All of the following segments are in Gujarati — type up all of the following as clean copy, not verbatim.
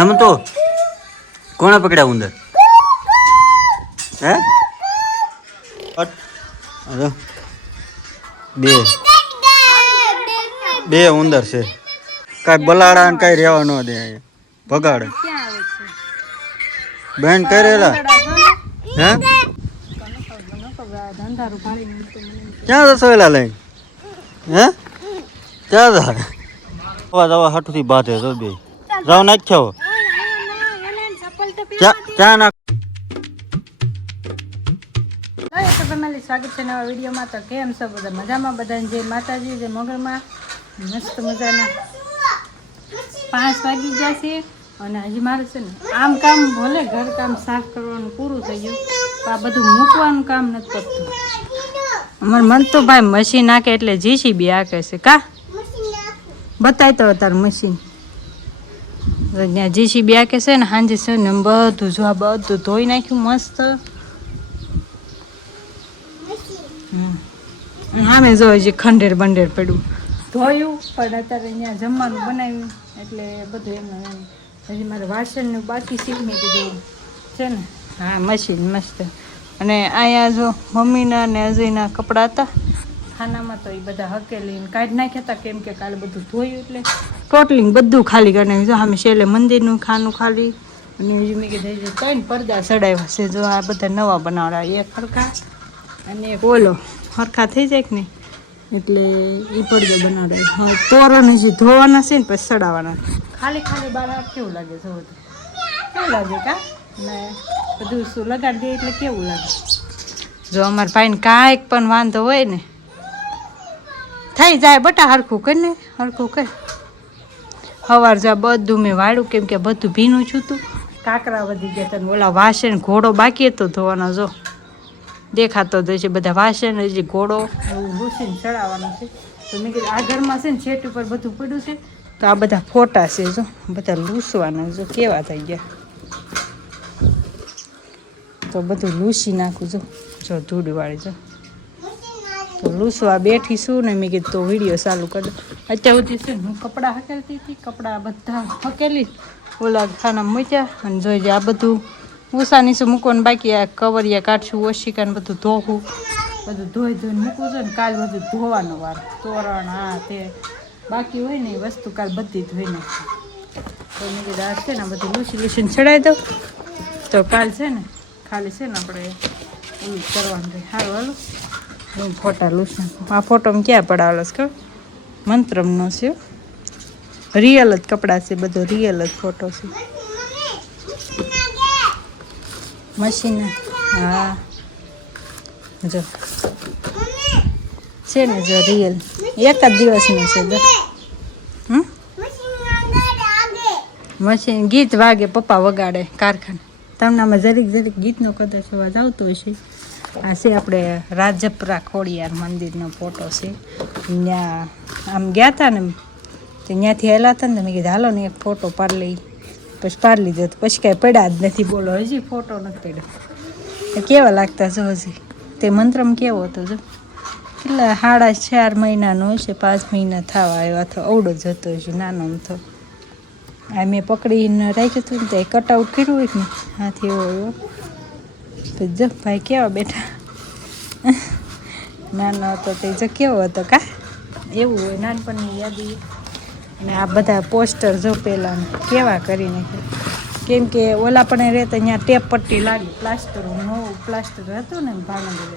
એમ તો કોણે પકડ્યા ઉંદર? હે બે ઉંદર છે. કાંઈ બલાડા ને કાંઈ રહેવા ન દે. ભગાડે બેન કરેલા. હે ક્યાં જશો એલા લઈને? હે ક્યાં જાય? અવાજ આવા હાટુથી બાંધે તો બે જાવ નાખ્યો ક્યાં નાખ. સ્વાગત છે નવા વિડીયોમાં. તો કેમ છો બધા? મજામાં? બધાને જય માતાજી, જય મોગલમાં. મસ્ત મજાના 5 વાગી ગયા છે અને હજી મારે છે ને આમ કામ ભલે ઘર કામ સાફ કરવાનું પૂરું થઈ ગયું, તો આ બધું મૂકવાનું કામ નથી કરતું. અમારે મન તો ભાઈ મશીન નાખે એટલે જીસીબી હાકે છે. કા બતાય તો તાર મશીન ત્યાં જીસીબી હાકે છે ને. સાંજે છે ને બધું જો આ બધું ધોઈ નાખ્યું મસ્ત. આમે જો હજી ખંડેર બંડેર પડ્યું ધોયું, પણ અત્યારે અહીંયા જમવાનું બનાવ્યું એટલે બધું એમ હજી મારે વાસણનું બાકી છે. મેં કીધું છે ને હા મશીન મસ્ત. અને અહીંયા જો મમ્મીના ને અજયના કપડાં હતા ખાનામાં, તો એ બધા હકેલીને કાઢી નાખ્યા હતા, કેમ કે કાલે બધું ધોયું એટલે ટોટલિંગ બધું ખાલી કરી નાખ્યું. જો અમે છેલ્લે મંદિરનું ખાનું ખાલી, અને હજી મેં કીધું 3 પડદા ચડાવ્યા છે. જો આ બધા નવા બનાવડા, એક હરખા અને એક ઓલો હરખા થઈ જાય કે નહીં એટલે એ પડદો બનાવડે. હવે તોરણ હજી ધોવાના છે ને પછી ચડાવવાના. ખાલી ખાલી બહાર કેવું લાગે છે? બધું કેવું લાગે કા? ને બધું શું લગાડી દે એટલે કેવું લાગે? જો અમારા ભાઈને કાંઈક પણ વાંધો હોય ને થઈ જાય બટા હરખું કરીને હરખું કર. સવાર જા બધું મેં વાળ્યું, કેમ કે બધું ભીનું છું તું. કાંકરા વધી ગયા હતા ને ઓલા વાસણ ઘોડો બાકી હતો ધોવાનો. જો દેખાતો જ છે બધા વાસણ, હજી ઘોડો એવું લૂસીને ચડાવવાનું છે. તો મેં કીધું આ ઘરમાં છે ને છેટ ઉપર બધું પડ્યું છે, તો આ બધા ફોટા છે જો બધા લૂસવાના. જો કેવા થઈ ગયા, તો બધું લૂસી નાખું. જો ધૂળવાળી જો તો લૂસવા બેઠી છું ને. મેં કીધું તો વિડીયો ચાલુ કરી દો. અત્યાર સુધી છે હું કપડાં હકેલતી હતી, કપડાં બધા હકેલી ઓલા ખાના મૂક્યા અને જોઈ આ બધું ઉષા નીચે મૂકવાનું બાકી. આ કવરિયા કાઢશું, ઓશિકાને બધું ધોવું, બધું ધોઈ ધોઈને મૂકવું છે ને. કાલ બધું ધોવાનો વાર, તોરણ આ તે બાકી હોય ને એ વસ્તુ કાલ બધી ધોઈ નાખી. તો મેં કીધું આ છે ને બધું લૂસી લૂસીને ચડાવી દઉં, તો કાલ છે ને ખાલી છે ને આપણે એવું કરવાનું રહે. સારું હાલો હું ફોટા લૂસ નાખું. આ ફોટોમાં ક્યાં પડાવેલો છે? મંત્રમનો છે, રિયલ જ કપડાં છે, બધો રિયલ જ ફોટો છે. મશીન હા જો છે ને, જો રિયલ એક જ દિવસનું છે. જો મશીન ગીત વાગે, પપ્પા વગાડે કારખાને. તમને આમાં જરીક જરીક ગીતનો કદાચ અવાજ આવતો હશે. આ છે આપણે રાજપરા ખોડિયાર મંદિરનો ફોટો છે. ત્યાં આમ ગયા હતા ને તો ત્યાંથી હેલા હતા ને, મેં કીધું હાલો ને એક ફોટો પાડી લઈ. પછી પાડી લીધો તો પછી કાંઈ પડ્યા જ નથી. બોલો હજી ફોટો નથી પડ્યો. કેવા લાગતા જો હજી તે મંત્રમ કેવો હતો? જો કેટલા 4.5 મહિનાનો હશે, 5 મહિના થવા આવ્યો, અથવા અવડો જ હતો હજી, નાનો તો. આ મેં પકડીને રાખ્યું હતું ને ત્યાં કટઆઉટ કર્યું હોય ને હાથી એવો એવો. તો જો ભાઈ કેવા બેઠા, નાનો હતો તે જો કેવો હતો કા? એવું હોય નાનપણની યાદી. અને આ બધા પોસ્ટર જો પહેલાં કેવા કરી નાખ્યા, કેમ કે ઓલા પણ રહેતા અહીંયા ટેપ પટ્ટી લાગી. પ્લાસ્ટર નવું પ્લાસ્ટર હતું ને ભાવનગર,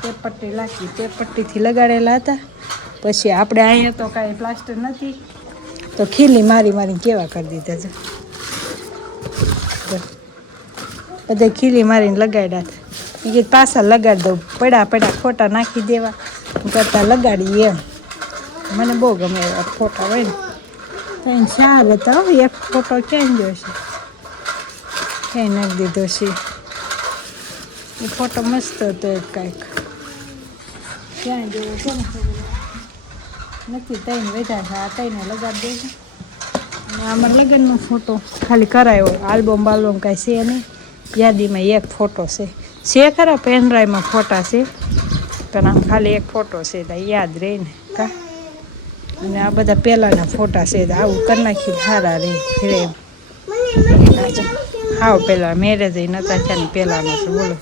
ટેપ પટ્ટી લાગી, ટેપ પટ્ટીથી લગાડેલા હતા. પછી આપણે અહીંયા તો કાંઈ પ્લાસ્ટર નથી, તો ખીલી મારી મારીને કેવા કરી દીધા છે. બધા ખીલી મારીને લગાડ્યા હતા. એ કે પાછા લગાડી દઉં, પડ્યા ખોટા નાખી દેવા કરતાં લગાડીએ એમ. મને બહુ ગમે એવા ફોટા હોય ને. ત્યાં 4 હતા, એક ફોટો ક્યાં ગયો છે? ક્યાંય નાખી દીધો છે. એ ફોટો મસ્ત હતો એક કાંઈક, ક્યાં ગયો છે ને નથી. 3 વેઠા છે, આ 3ને લગાડી દે છે. અને આમાં લગ્નનો ફોટો ખાલી કરાયો, આલ્બમ બાલ્બમ કાંઈ છે નહીં. યાદીમાં એક ફોટો છે ખરા, પેનડ્રાઈવમાં ફોટા છે, પણ આમ ખાલી એક ફોટો છે એટલે યાદ રહે ને કા. અને આ બધા પહેલાંના ફોટા છે, આવું કરી નાખી સારા રહે. હાવ પેલા મેરેજ નતા થયા ને પેલાનો છે બોલો.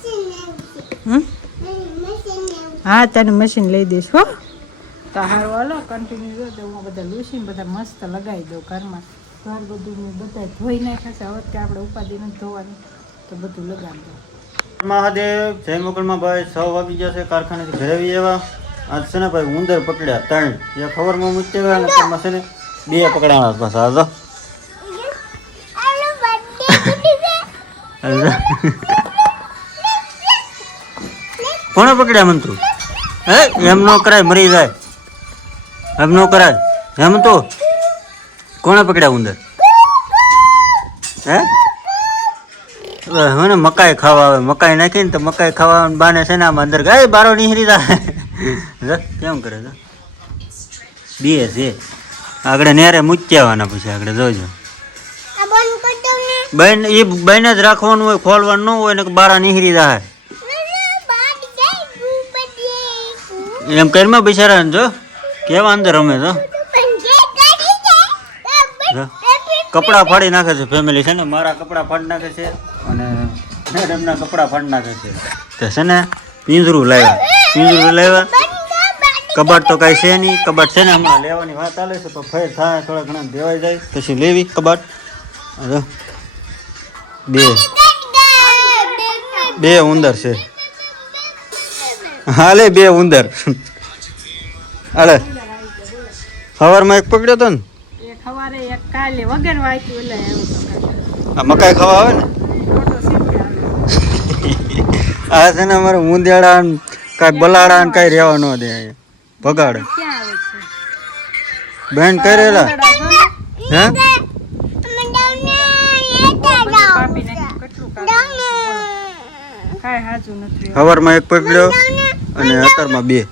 હા તને મશીન લઈ દઈશ હો. તો હારું હાલો કન્ટિન્યુ જો તો હું બધા લૂસીને બધા મસ્ત લગાવી દઉં ઘરમાં. ઘર બધું બધા ધોઈ નાખાશે. હવે કે આપણે ઉપાધિ નથી ધોવાની તો બધું લગાવી દઉં. મહાદેવ જય મોકલમાં ભાઈ 6 વાગી ગયા છે. કારખાનેથી ઘરે આવી એવા આજ છે ને ભાઈ ઉંદર પકડ્યા 3. એ ખબરમાં મૂકી ગયા ને તેમાં છે ને 2 પકડાણા પાછા આજો. કોણે પકડ્યા મન તું? હે એમ નો કરાય મરી જાય. એમ નો કરાય. એમ તો કોણે પકડ્યા ઉંદર? હે હવે ને મકાઈ ખાવા આવે. મકાઈ નાખીને તો મકાઈ ખાવા બાને છે ને આમ અંદર ગાય બારો નીહરી જાય. કેમ કરે છે? બે છે આગળ નેરે મૂકી આવવાના પછી આગળ જોજો. બેન એ બેન જ રાખવાનું હોય, ખોલવાનું ન હોય ને બારા નીહરી જાય. એમ કરીમાં બિચારા જો કેવા અંદર રમે છો. કપડા ફાડી નાખે છે ફેમિલી છે ને. મારા કપડા ફાડી નાખે છે અને મેડમના કપડા ફાડી નાખે છે. તે છે ને પિંજરું લાવ્યા. કબાટ તો કાંઈ છે નહીં. કબાટ છે ને હમણાં લેવાની વાત ચાલે છે તો ફેર થાય થોડા ઘણા દેવાઈ જાય પછી લેવી કબાટ. બે ઉંદર છે. હાલે 2 ઉંદર. હાલે સવારમાં એક પકડ્યો તો ને. એક સવારે એક કાલે વગર વાંચ્યું એટલે આ મકાઈ ખાવા આવે ને આ છે ને અમારે ઊંધિયાળા ને કાંઈ બલાડા ને કાંઈ રહેવા ન દે ભગાડે. ક્યાં આવે છે બેન કરેલા હે કાંઈ સાચું નથી. સવારમાં એક પકડ્યો અને અત્યારમાં 2.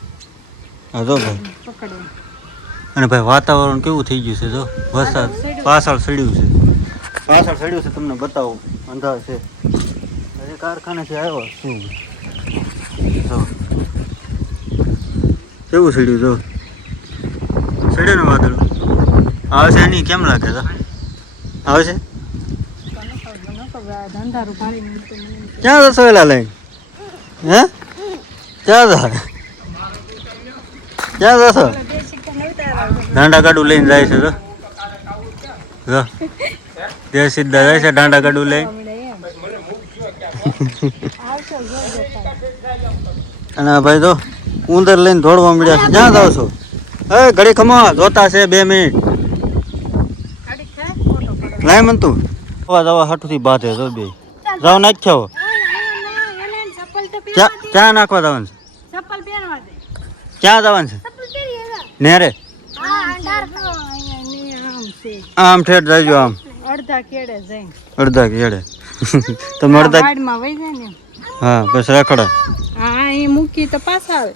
હા જો ભાઈ પકડો. અને ભાઈ વાતાવરણ કેવું થઈ ગયું છે જો. વરસાદ પાછળ સડ્યું છે. તમને બતાવું અંધાર છે. હજી કારખાનેથી આવ્યો શું જો કેવું સડ્યું જો. સડ્યું ને વાદળ આવશે નહીં કેમ લાગે છે? આવશે. ક્યાં જશો એલા લઈને? હે ક્યાં જશો? દાંડા ગાડું લઈને જાય છે તો જે સીધા જાય છે દાંડા ગાડું લઈને. અને ભાઈ તો ઉંદર લઈને દોડવા મળ્યા છે. ક્યાં જાવ છો? હે ઘડી ખમા જોતા છે 2 મિનિટ. લાય મન તું જવા હાટુથી બાંધે તો 2 જાવ નાખ્યો. ક્યાં નાખવા જવાનું છે? ક્યાં જવાનું છે? નેરે આમ ઠેઠ જજો. આમ અડધા કેડે જઈને તમે અડધા ગાડીમાં વહી જાય ને. હા બસ રખડા. હા એ મૂકી તો પાછા આવે.